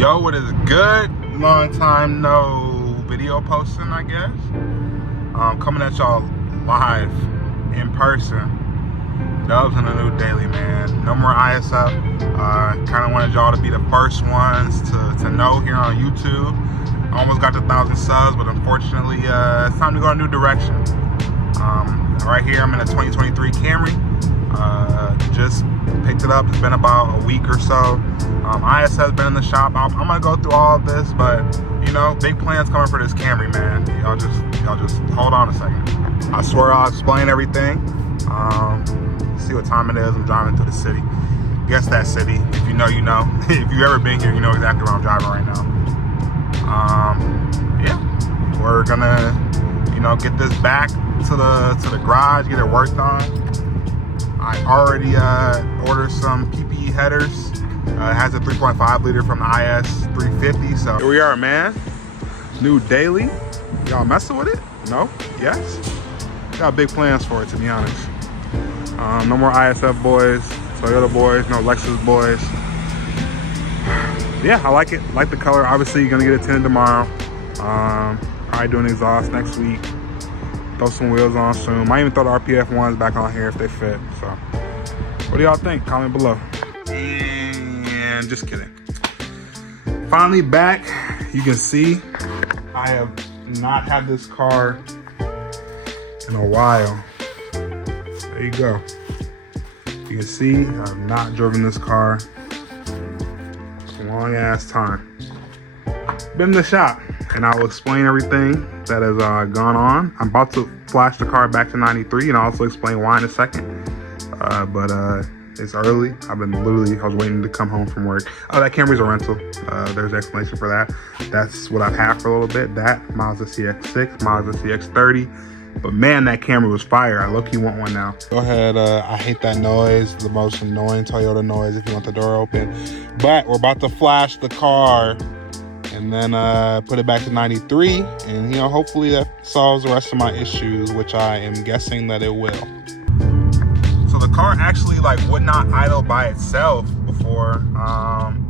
Yo, what is good? Long time no video posting, I guess. Coming at y'all live in person. Dubs in a new daily, man. No more ISF. Kind of wanted y'all to be the first ones to know here on YouTube. Almost got to 1,000 subs, but unfortunately, it's time to go a new direction. Right here, I'm in a 2023 Camry. Just picked it up. It's been about a week or so. ISF has been in the shop. I'm gonna go through all of this, but you know, big plans coming for this Camry, man. Y'all just hold on a second. I swear I'll explain everything. See what time it is. I'm driving through the city. Guess that city. If you know, you know. If you've ever been here, you know exactly where I'm driving right now. Yeah, we're gonna, you know, get this back to the garage, get it worked on. I already ordered some PPE headers. It has a 3.5 liter from the IS 350. So here we are, man. New daily. Y'all messing with it? No? Yes? Got big plans for it, to be honest. No more ISF boys, Toyota boys, no Lexus boys. Yeah, I like it. Like the color. Obviously, you're gonna get it tinted tomorrow. Probably doing exhaust next week. Throw some wheels on soon. Might even throw the RPF ones back on here if they fit. So, what do y'all think? Comment below. And just kidding. Finally back. You can see I have not had this car in a while. There you go. You can see I have not driven this car in a long ass time. Been in the shop, and I will explain everything that has gone on. I'm about to flash the car back to 93, and I'll also explain why in a second. But it's early. I was waiting to come home from work. Oh, that Camry's a rental. There's an explanation for that. That's what I've had for a little bit. That Mazda CX-6, Mazda CX-30. But man, that Camry was fire. I low-key want one now. Go ahead. I hate that noise. The most annoying Toyota noise if you want the door open. But we're about to flash the car and then put it back to 93. And, you know, hopefully that solves the rest of my issues, which I am guessing that it will. So the car actually would not idle by itself before,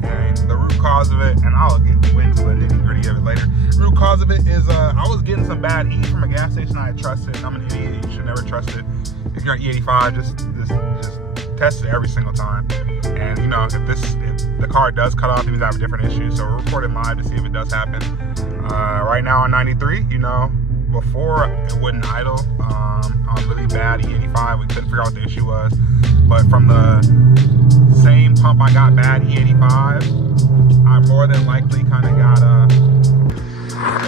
and the root cause of it, and I'll get into the nitty gritty of it later. Root cause of it is I was getting some bad heat from a gas station I had trusted. I'm an idiot. You should never trust it. If you're on E85, just test it every single time. And you know, if the car does cut off, it means I have a different issue. So we're recording live to see if it does happen. Right now on 93, you know, before it wouldn't idle. On really bad E85, we couldn't figure out what the issue was. But from the same pump I got bad E85, I more than likely kind of got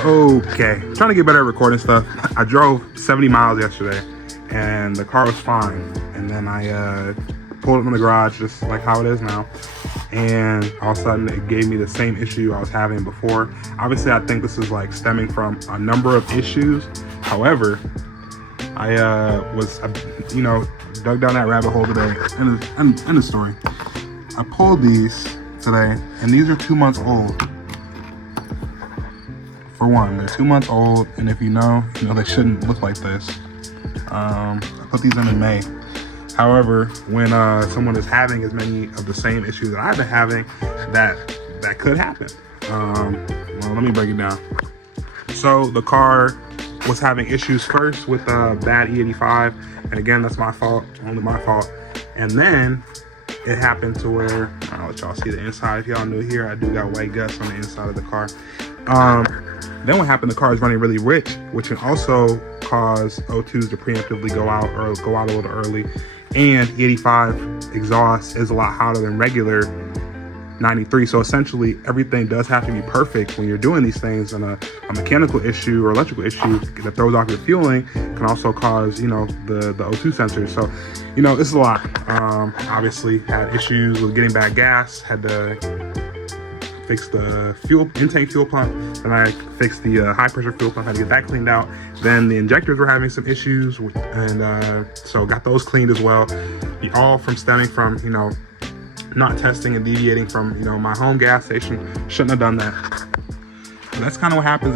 okay. I'm trying to get better at recording stuff. I drove 70 miles yesterday, and the car was fine. And then I pulled it from the garage, just like how it is now. And all of a sudden, it gave me the same issue I was having before. Obviously, I think this is stemming from a number of issues. However, I you know, dug down that rabbit hole today. End of story. I pulled these today, and these are 2 months old. For one, they're 2 months old, and if you know they shouldn't look like this. I put these in May. However, when someone is having as many of the same issues that I've been having, that could happen. Well, let me break it down. So the car was having issues first with bad E85, and again, that's my fault, only my fault. And then it happened to where, I'll let y'all see the inside. If y'all new here, I do got white guts on the inside of the car. Then what happened, the car is running really rich, which can also cause O2s to preemptively go out a little early. And E85 exhaust is a lot hotter than regular 93. So essentially, everything does have to be perfect when you're doing these things. And a mechanical issue or electrical issue that throws off your fueling can also cause, you know, the O2 sensors. So, you know, this is a lot. Obviously, had issues with getting bad gas. Had to fix the intake fuel pump. Then I fixed the high pressure fuel pump. Had to get that cleaned out. Then the injectors were having some issues, and so got those cleaned as well. All stemming from, you know, not testing and deviating from, you know, my home gas station. Shouldn't have done that. And that's kind of what happens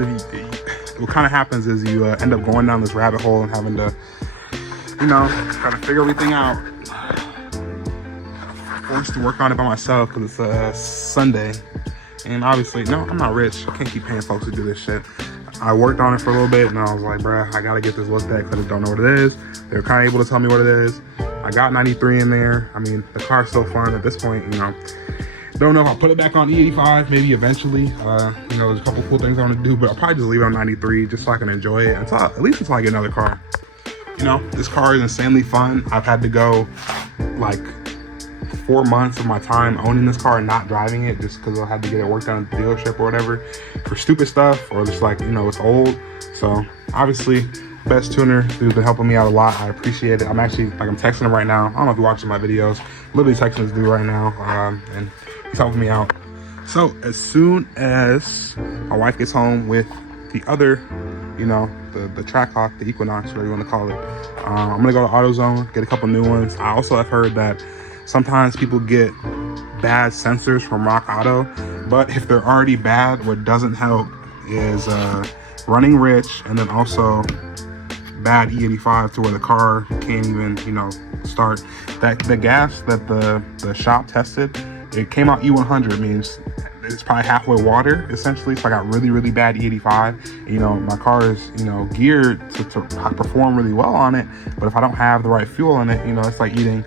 is you end up going down this rabbit hole and having to, you know, try to figure everything out. Forced to work on it by myself because it's Sunday And obviously, no, I'm not rich. I can't keep paying folks to do this shit. I worked on it for a little bit, and I was like, bruh, I gotta get this looked at because I don't know what it is. They were kind of able to tell me what it is. I got 93 in there. I mean, the car's still fun at this point, you know. Don't know if I'll put it back on E85, maybe eventually. You know, there's a couple cool things I want to do, but I'll probably just leave it on 93 just so I can enjoy it until, at least until I get another car. You know, this car is insanely fun. I've had to go like 4 months of my time owning this car and not driving it just because I had to get it worked on at the dealership or whatever for stupid stuff, or just like, you know, it's old. So obviously, best tuner, dude's been helping me out a lot. I appreciate it. I'm actually, like, I'm texting him right now. I don't know if you're watching my videos. Literally texting this dude right now, and he's helping me out. So as soon as my wife gets home with the other, you know, the Trackhawk, the Equinox, whatever you want to call it, I'm gonna go to AutoZone, get a couple new ones. I also have heard that sometimes people get bad sensors from Rock Auto, but if they're already bad, what doesn't help is running rich, and then also bad E85 to where the car can't even, you know, start. That the gas that the shop tested, it came out E100, means it's probably halfway water essentially. So I got really bad E85. You know, my car is, you know, geared to perform really well on it, but if I don't have the right fuel in it, you know, it's like eating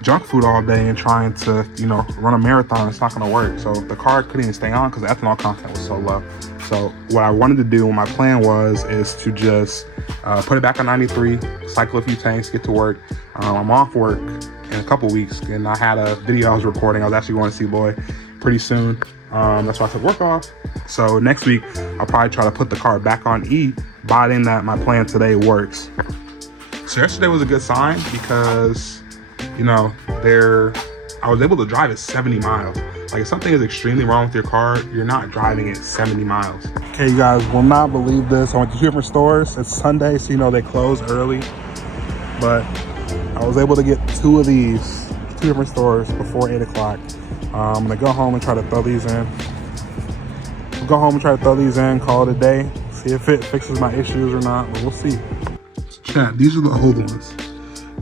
junk food all day and trying to, you know, run a marathon. It's not going to work. So the car couldn't even stay on because the ethanol content was so low. So what I wanted to do, my plan is to just put it back on 93, cycle a few tanks, get to work. I'm off work in a couple weeks, and I had a video I was recording. I was actually going to see Boy pretty soon. That's why I took work off. So next week, I'll probably try to put the car back on E, providing that my plan today works. So yesterday was a good sign because, you know, I was able to drive at 70 miles. Like, if something is extremely wrong with your car, you're not driving at 70 miles. Okay, you guys will not believe this. I went to 2 different stores. It's Sunday, so you know they close early. But I was able to get 2 of these, 2 different stores before 8 o'clock. I'm gonna go home and try to throw these in. Call it a day. See if it fixes my issues or not, but we'll see. So chat, these are the old ones.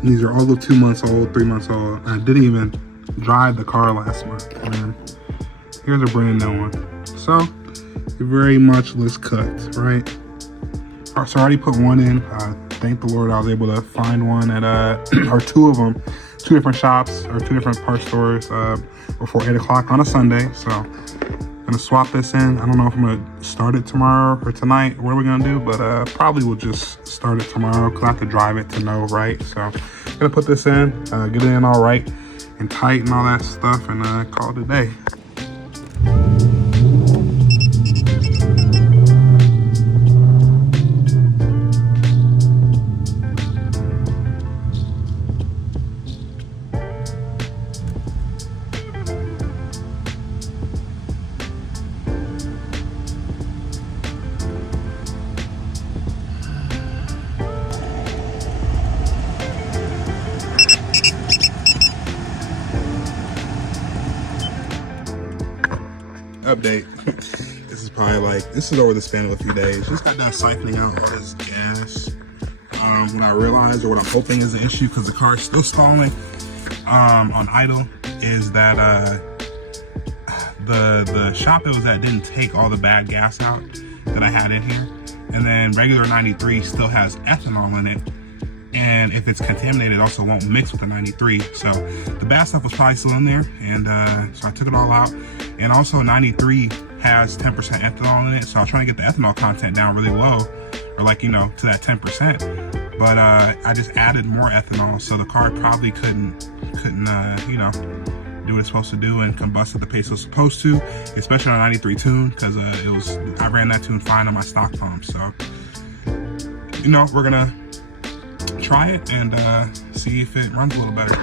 And these are all the 2 months old, 3 months old. I didn't even drive the car last month. And here's a brand new one. So it very much looks cooked, right? So I already put one in. Thank the Lord I was able to find one at or 2 of them, 2 different shops or 2 different parts stores before 8 o'clock on a Sunday. So I'm gonna swap this in. I don't know if I'm gonna start it tomorrow or tonight. What are we gonna do? But probably we'll just start it tomorrow because I have to drive it to know, right? So I'm gonna put this in, get it in all right and tight and all that stuff, and call it a day. Update. This is over the span of a few days. Just got done siphoning out all this gas. What I realized, or what I'm hoping is the issue, because the car is still stalling on idle, is that the shop it was at didn't take all the bad gas out that I had in here, and then regular 93 still has ethanol in it. And if it's contaminated, it also won't mix with the 93. So the bad stuff was probably still in there. And so I took it all out. And also 93 has 10% ethanol in it. So I was trying to get the ethanol content down really low, or like, you know, to that 10%. But I just added more ethanol. So the car probably couldn't you know, do what it's supposed to do and combust at the pace it was supposed to, especially on a 93 tune, because I ran that tune fine on my stock pump. So, you know, we're gonna try it and see if it runs a little better.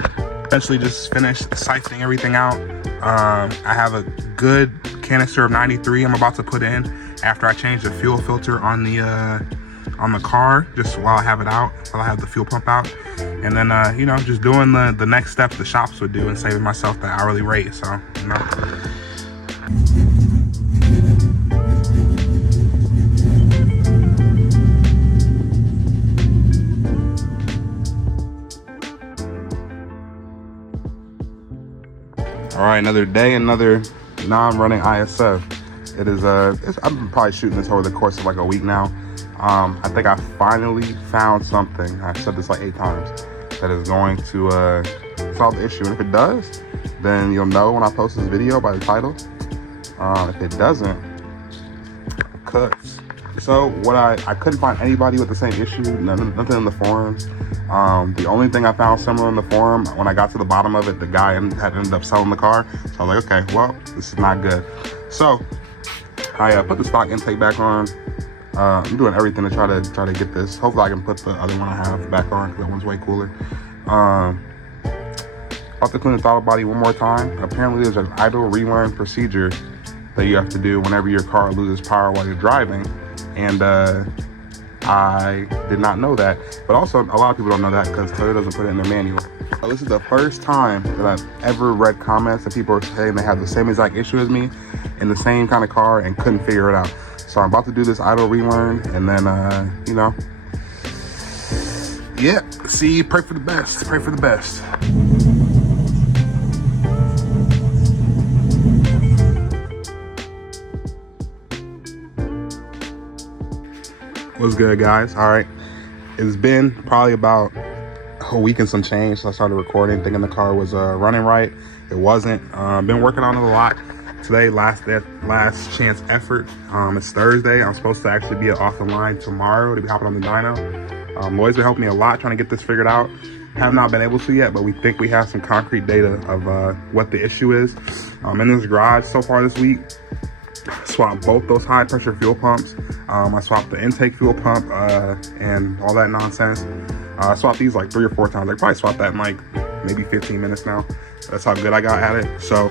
Eventually just finished siphoning everything out. I have a good canister of 93 I'm about to put in after I change the fuel filter on the car, just while I have it out, while I have the fuel pump out. And then, you know, just doing the next step the shops would do and saving myself the hourly rate. So, you know. All right, another day, another non-running ISF. It is I've been probably shooting this over the course of like a week now. I think I finally found something, I said this like 8 times, that is going to solve the issue. And if it does, then you'll know when I post this video by the title. If it doesn't, cuts. So what I couldn't find anybody with the same issue, nothing in the forums. The only thing I found similar in the forum, when I got to the bottom of it, the guy had ended up selling the car. So I was like, okay, well, this is not good. So I put the stock intake back on. I'm doing everything to try to get this. Hopefully I can put the other one I have back on, because that one's way cooler. About to clean the throttle body one more time. Apparently there's an idle relearn procedure that you have to do whenever your car loses power while you're driving. And I did not know that. But also, a lot of people don't know that because Toyota doesn't put it in their manual. So this is the first time that I've ever read comments that people are saying they have the same exact issue as me in the same kind of car and couldn't figure it out. So I'm about to do this idle relearn, and then, you know, yeah, see, pray for the best, pray for the best. What's good, guys? All right, it's been probably about a week and some change since I started recording, thinking the car was running right. It wasn't. Been working on it a lot. Today, last chance effort. It's Thursday. I'm supposed to actually be off the line tomorrow to be hopping on the dyno. Lloyd's been helping me a lot trying to get this figured out. Have not been able to yet, but we think we have some concrete data of what the issue is. In this garage so far this week, swapped both those high pressure fuel pumps. I swapped the intake fuel pump and all that nonsense. I swapped these like 3 or 4 times. I probably swapped that in like maybe 15 minutes now. That's how good I got at it. So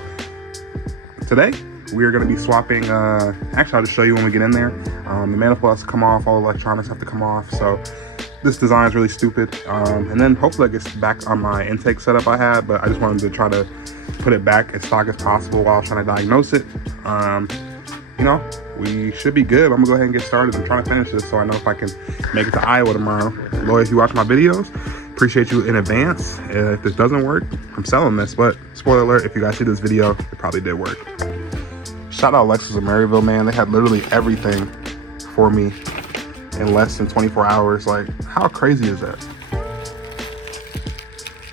today we are going to be swapping, actually I'll just show you when we get in there. The manifold has to come off, all the electronics have to come off. So this design is really stupid. And then hopefully it gets back on my intake setup I had, but I just wanted to try to put it back as stock as possible while I was trying to diagnose it. You know, we should be good. I'm gonna go ahead and get started. I'm trying to finish this so I know if I can make it to Iowa tomorrow. Lloyd, if you watch my videos, appreciate you in advance. If this doesn't work, I'm selling this, but spoiler alert, if you guys see this video, it probably did work. Shout out Lexus of Maryville, man. They had literally everything for me in less than 24 hours. Like, how crazy is that?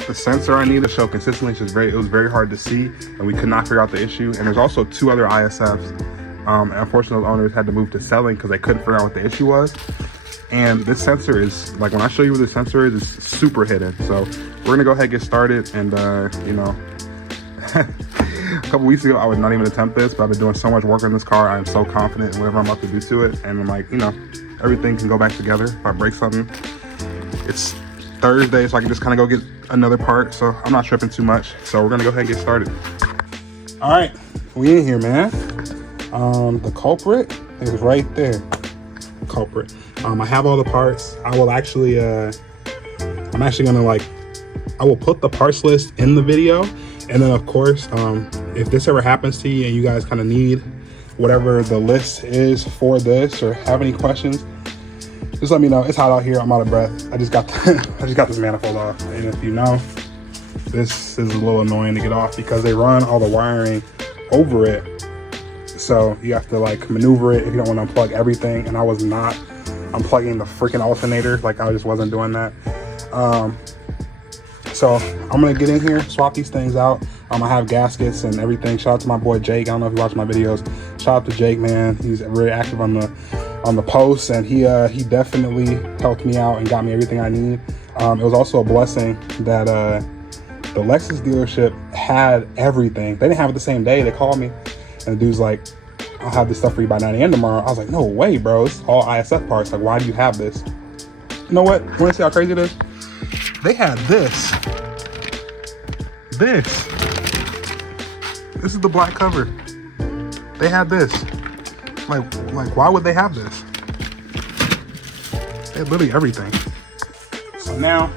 The sensor I need to show consistently, it was very hard to see, and we could not figure out the issue. And there's also 2 other ISFs. Unfortunately, those owners had to move to selling because they couldn't figure out what the issue was. And this sensor is, like, when I show you what the sensor is, it's super hidden. So we're gonna go ahead and get started. And you know, a couple weeks ago I would not even attempt this, but I've been doing so much work on this car. I'm so confident in whatever I'm about to do to it, and I'm like, you know, everything can go back together. If I break something, it's Thursday, so I can just kind of go get another part. So I'm not tripping too much. So we're gonna go ahead and get started. All right, we in here, man. The culprit is right there. Culprit. I have all the parts. I will actually I will put the parts list in the video, and then of course if this ever happens to you and you guys kind of need whatever the list is for this or have any questions, just let me know. It's hot out here. I'm out of breath. I just got this manifold off, and if you know, this is a little annoying to get off because they run all the wiring over it. So you have to like maneuver it if you don't want to unplug everything. And I was not unplugging the freaking alternator. Like, I just wasn't doing that. So I'm going to get in here, swap these things out. I have gaskets and everything. Shout out to my boy Jake. I don't know if you watch my videos. Shout out to Jake, man. He's very active on the posts, and he definitely helped me out and got me everything I need. It was also a blessing that the Lexus dealership had everything. They didn't have it the same day. They called me. And the dude's like, I'll have this stuff for you by 9 a.m. tomorrow. I was like, no way, bro. It's all ISF parts. Like, why do you have this? You know what? You want to see how crazy it is? They had this. This is the black cover. They had this. Like, why would they have this? They had literally everything. So now,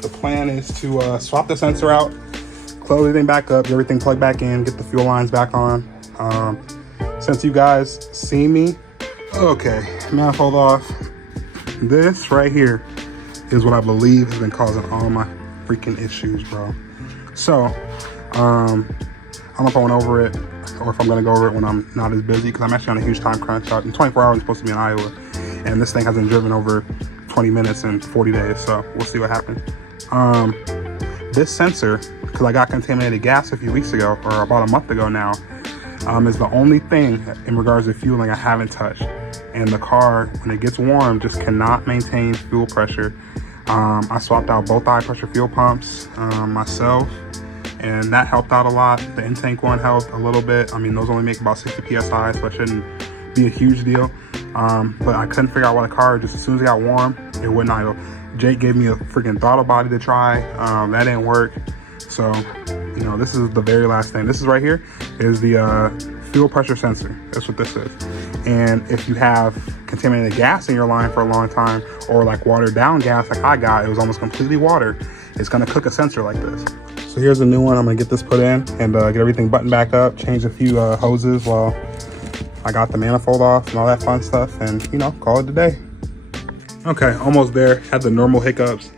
the plan is to swap the sensor out, close everything back up, get everything plugged back in, get the fuel lines back on. Since you guys see me, okay, manifold off. This right here is what I believe has been causing all my freaking issues, bro. So, I don't know if I went over it. or if I'm gonna go over it when I'm not as busy, because I'm actually on a huge time crunch. In 24 hours I'm supposed to be in Iowa, and this thing hasn't driven over 20 minutes in 40 days, so we'll see what happens. This sensor, because I got contaminated gas a few weeks ago, or about a month ago now, is the only thing in regards to fueling I haven't touched. And the car, when it gets warm, just cannot maintain fuel pressure. I swapped out both high pressure fuel pumps myself, and that helped out a lot. The in-tank one helped a little bit. I mean, those only make about 60 psi, so it shouldn't be a huge deal. But I couldn't figure out why the car, just as soon as it got warm, it wouldn't idle. Jake gave me a freaking throttle body to try. That didn't work. So, you know, this is the very last thing. This is right here is the fuel pressure sensor. That's what this is. And if you have contaminated gas in your line for a long time, or like watered down gas like I got, it was almost completely water, it's gonna cook a sensor like this. So here's a new one. I'm gonna get this put in and get everything buttoned back up, change a few hoses while I got the manifold off and all that fun stuff, and you know, call it a day. Okay, almost there. Had the normal hiccups.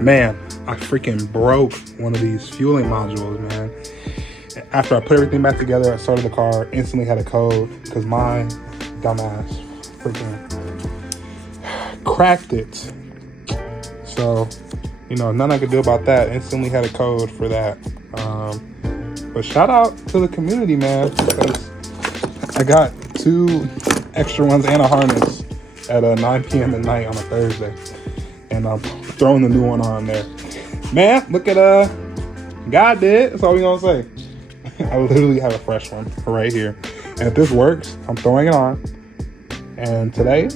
Man, I freaking broke one of these fueling modules, man. After I put everything back together, I started the car, instantly had a code, because my dumbass freaking cracked it. So, you know, nothing I could do about that. Instantly had a code for that. But shout out to the community, man, because I got 2 extra ones and a harness at 9 p.m. at night on a Thursday. And I'm throwing the new one on there. Man, look at, God did. That's all we gonna say. I literally have a fresh one right here. And if this works, I'm throwing it on. And today,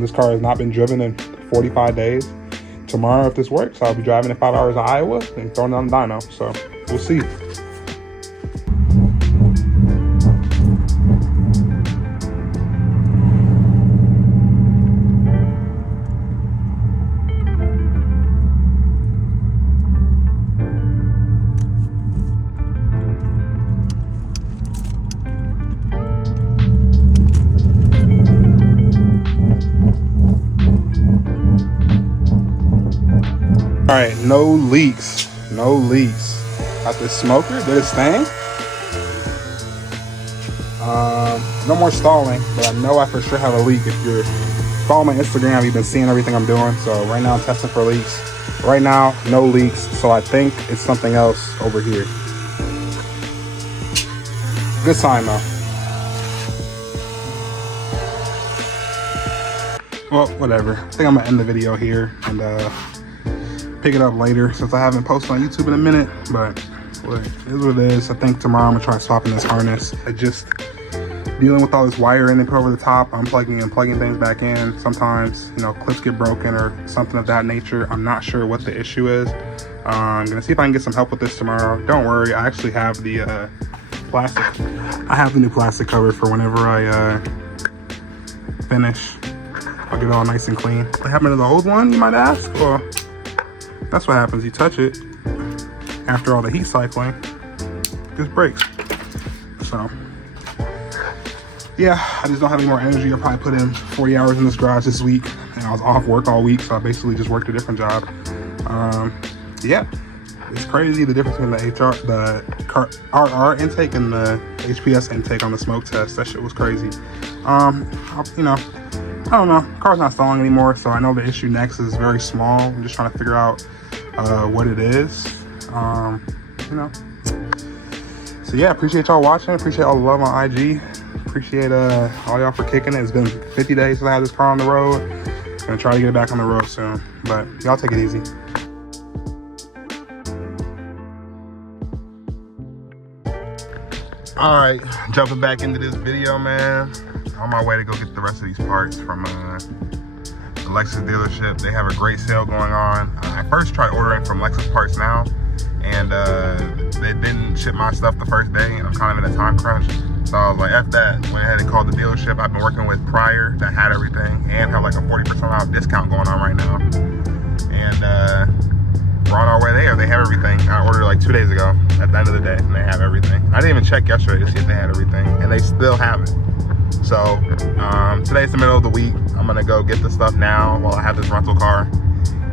this car has not been driven in 45 days. Tomorrow, if this works, I'll be driving in 5 hours to Iowa and throwing it on the dyno. So we'll see. All right, no leaks. Got this smoker, did its thing. No more stalling, but I know I for sure have a leak. If you're following my Instagram, you've been seeing everything I'm doing. So right now I'm testing for leaks. Right now, no leaks. So I think it's something else over here. Good sign though. Well, whatever. I think I'm gonna end the video here and pick it up later, since I haven't posted on YouTube in a minute. But look, it is what it is. I think tomorrow I'm gonna try swapping this harness. I just dealing with all this wiring and put over the top, unplugging and plugging things back in. Sometimes, you know, clips get broken or something of that nature. I'm not sure what the issue is. I'm gonna see if I can get some help with this tomorrow. Don't worry, I actually have the plastic. I have the new plastic cover for whenever I finish. I'll get it all nice and clean. What happened to the old one, you might ask? Well, that's what happens. You touch it after all the heat cycling, it just breaks. So yeah, I just don't have any more energy. I probably put in 40 hours in this garage this week, and I was off work all week, so I basically just worked a different job. Yeah, it's crazy the difference between the RR intake and the HPS intake on the smoke test. That shit was crazy. You know, I don't know. Car's not stalling anymore, so I know the issue next is very small. I'm just trying to figure out what it is. You know. So yeah, appreciate y'all watching. Appreciate all the love on IG. Appreciate all y'all for kicking it. It's been 50 days since I had this car on the road. Gonna try to get it back on the road soon. But y'all take it easy. All right, jumping back into this video, man. On my way to go get the rest of these parts from the Lexus dealership. They have a great sale going on. I first tried ordering from Lexus Parts Now, and they didn't ship my stuff the first day, and I'm kind of in a time crunch. So I was like, F that. Went ahead and called the dealership I've been working with prior that had everything and have like a 40% off discount going on right now. And we're on our way there. They have everything. I ordered like 2 days ago at the end of the day, and they have everything. I didn't even check yesterday to see if they had everything, and they still have it. So today's the middle of the week. I'm gonna go get the stuff now while I have this rental car,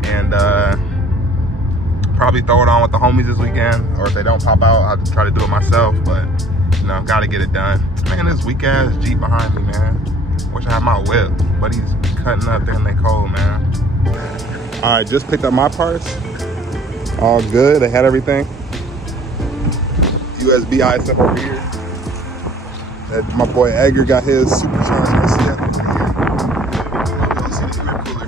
and probably throw it on with the homies this weekend, or if they don't pop out, I'll try to do it myself. But you know, gotta get it done. Man, this weak ass Jeep behind me, man. Wish I had my whip, but he's cutting up there and they cold, man. All right, just picked up my parts. All good, they had everything. USB ISF over here. And my boy Edgar got his supercharged ISF over here. Y'all see the air cooler.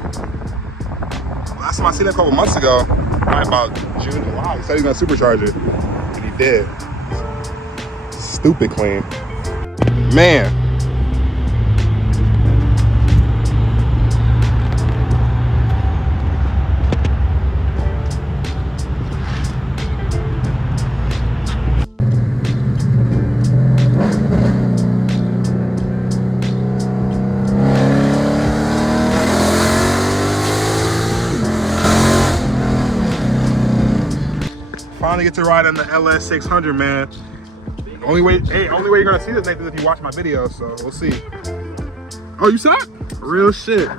Last time I seen it a couple months ago, probably about June, July, he said he was gonna supercharge it, and he did. Stupid clean. Man. Finally get to ride in the LS600, man. Only way you're gonna see this, Nathan, is if you watch my video, so we'll see. Oh, you saw it? Real shit.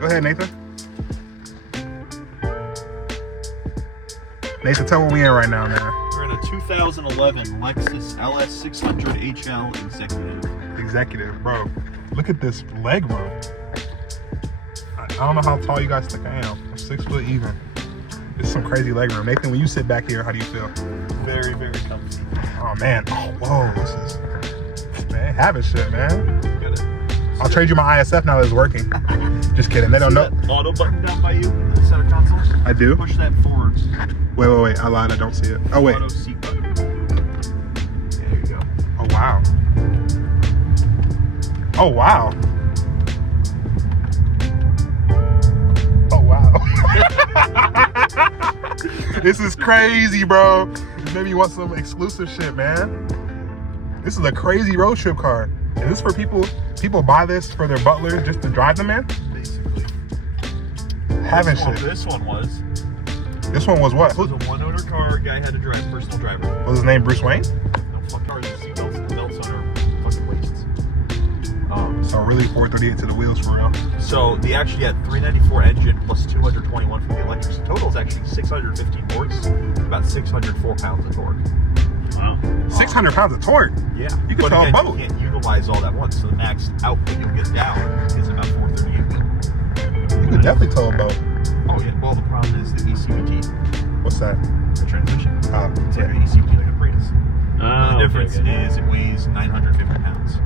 Go ahead, Nathan. Nathan, tell what we in right now, man. We're in a 2011 Lexus LS600 HL Executive. Executive, bro. Look at this leg room. I don't know how tall you guys think I am. I'm 6 foot even. It's some crazy leg room. Nathan, when you sit back here, how do you feel? Very, very comfy. Oh man. Oh, whoa. This is, man, having shit, man. I'll trade you my ISF now that it's working. Just kidding. They don't know. That auto button down by you in the center console? I do. Push that forward. Wait. I lied. I don't see it. Oh, wait. Auto seat button. There you go. Oh, wow. Oh, wow. Oh, wow. This is crazy, bro. This made me want some exclusive shit, man. This is a crazy road trip car. Is this for people buy this for their butlers just to drive them in? Basically. Having shit. This one was. This one was what? This was a one-owner car. Guy had to drive, personal driver. Was his name Bruce Wayne? No, fuck cars, seatbelts, belts on our fucking waists. So really 438 to the wheels for real. So they actually had 394 engine plus 221 from the electric. So total is actually 615 horse, about 604 pounds of torque. Wow. 600 pounds of torque? Yeah. You can tow a boat. You can't utilize all that once, so the max output you'll get down is about 438. You could definitely tow a boat. Oh yeah, well the problem is the ECVT, What's that? the transmission. Oh, It's like yeah. an ECVT like a Prius. Oh, The difference is it weighs 950 pounds.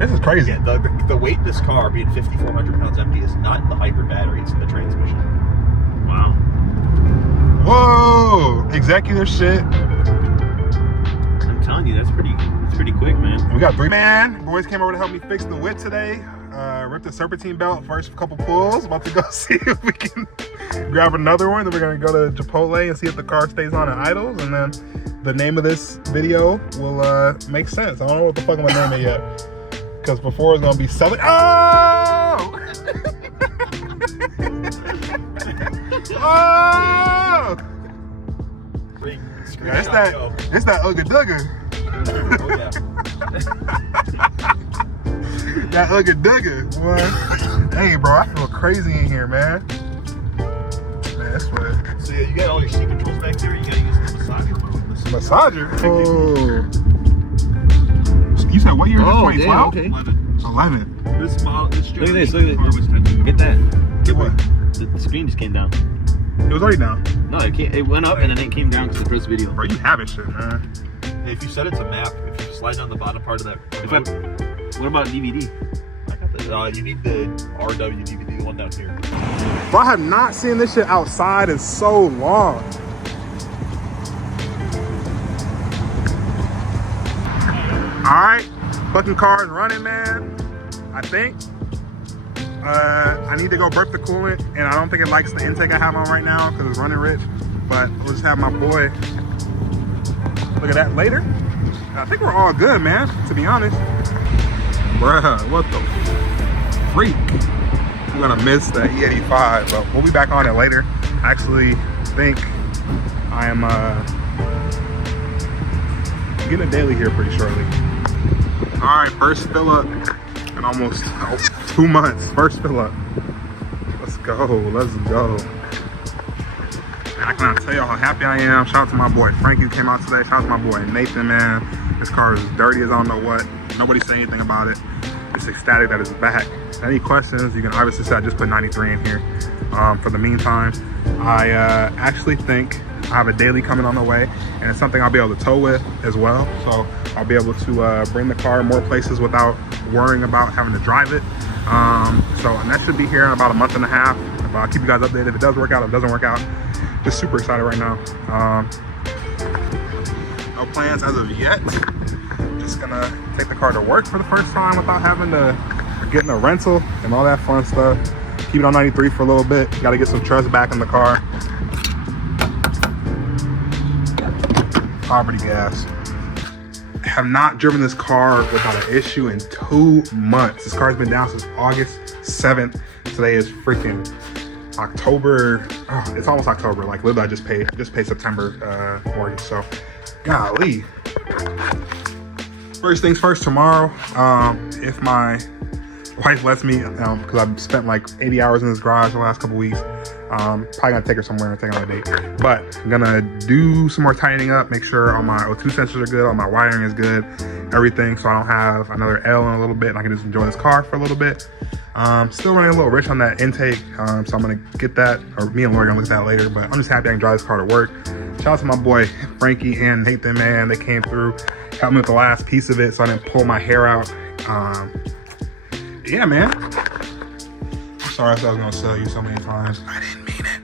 This is crazy. Yeah, the weight in this car being 5,400 pounds empty is not in the hybrid battery, it's in the transmission. Wow. Whoa! Executive shit. I'm telling you, that's pretty quick, man. We got 3 man. Boys came over to help me fix the whip today. Ripped the serpentine belt, first couple pulls. About to go see if we can grab another one. Then we're gonna go to Chipotle and see if the car stays on and idles. And then the name of this video will make sense. I don't know what the fuck I'm gonna name it yet. Because before it's gonna be selling. Oh! Oh! It's that Ugga Dugga. Oh yeah. That Ugga Dugga, boy. Hey, bro, I feel crazy in here, man. Man, that's what. So yeah, you got all your seat controls back there. You gotta use the massager mode. Massager? Oh. You said what year is Oh, this? damn, 2012? okay. 11. This model, this Look at this, generation look car at was this. Get that. Get what? The screen just came down. It was already down. No, it went up and then it came down because the first video. Bro, you having shit, man. If you set it to map, if you slide down the bottom part of that remote, What about DVD? I got the, you need the RW DVD, the one down here. Bro, I have not seen this shit outside in so long. Alright, fucking car's running, man. I think. I need to go burp the coolant, and I don't think it likes the intake I have on right now because it's running rich. But we'll just have my boy look at that later. I think we're all good, man, to be honest. Bruh, what the freak? I'm gonna miss the E85, but we'll be back on it later. I actually think I am getting a daily here pretty shortly. All right, first fill up in almost 2 months. First fill up. Let's go, let's go. I cannot tell y'all how happy I am. Shout out to my boy Frankie who came out today. Shout out to my boy Nathan, man. This car is dirty as I don't know what. Nobody said anything about it. Just ecstatic that it's back. Any questions, you can obviously say I just put 93 in here. For the meantime, I actually think I have a daily coming on the way, and it's something I'll be able to tow with as well. So I'll be able to bring the car more places without worrying about having to drive it. And that should be here in about a month and a half. I'll keep you guys updated if it does work out, if it doesn't work out. Just super excited right now. No plans as of yet. Just gonna take the car to work for the first time without having to get in a rental and all that fun stuff. Keep it on 93 for a little bit. Gotta get some trust back in the car. Poverty gas. Have not driven this car without an issue in 2 months. This car's been down since August 7th. Today is freaking October. Oh, it's almost October. Like literally, I just paid September mortgage. So, golly. First things first. Tomorrow, if my wife lets me, because I've spent like 80 hours in this garage the last couple weeks. Probably gonna take her somewhere and take her on a date. But I'm gonna do some more tightening up, make sure all my O2 sensors are good, all my wiring is good, everything, so I don't have another L in a little bit and I can just enjoy this car for a little bit. Still running a little rich on that intake, so I'm gonna get that, or me and Lori are gonna look at that later, but I'm just happy I can drive this car to work. Shout out to my boy Frankie and Nathan, man. They came through, helped me with the last piece of it so I didn't pull my hair out. Yeah, man. I'm sorry I said I was gonna sell you so many times. I didn't mean it.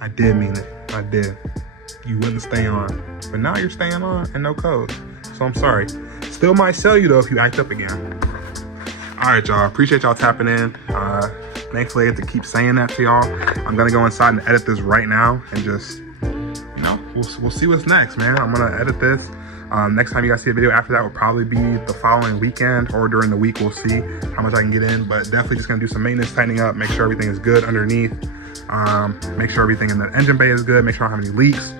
I did mean it. I did. You wouldn't stay on. But now you're staying on and no code. So I'm sorry. Still might sell you though if you act up again. Alright, y'all. Appreciate y'all tapping in. Thankfully I get to keep saying that to y'all. I'm gonna go inside and edit this right now and just, you know, we'll see what's next, man. I'm gonna edit this. Next time you guys see a video after that will probably be the following weekend or during the week. We'll see how much I can get in, but definitely just gonna do some maintenance, tightening up, make sure everything is good underneath. Make sure everything in the engine bay is good, make sure I don't have any leaks.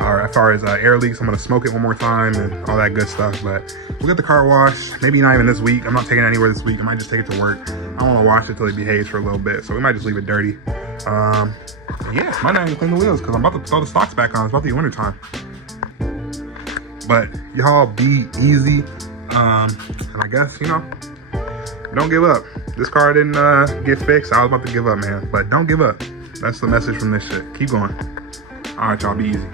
As far as air leaks, I'm gonna smoke it one more time and all that good stuff. But we'll get the car washed, maybe not even this week. I'm not taking it anywhere this week. I might just take it to work. I don't wanna wash it till it behaves for a little bit, so we might just leave it dirty. Yeah, might not even clean the wheels because I'm about to throw the stocks back on. It's about to be winter time. But y'all be easy, and I guess, you know, don't give up. This car didn't get fixed. I was about to give up, man, but don't give up. That's the message from this shit. Keep going. All right, y'all, be easy.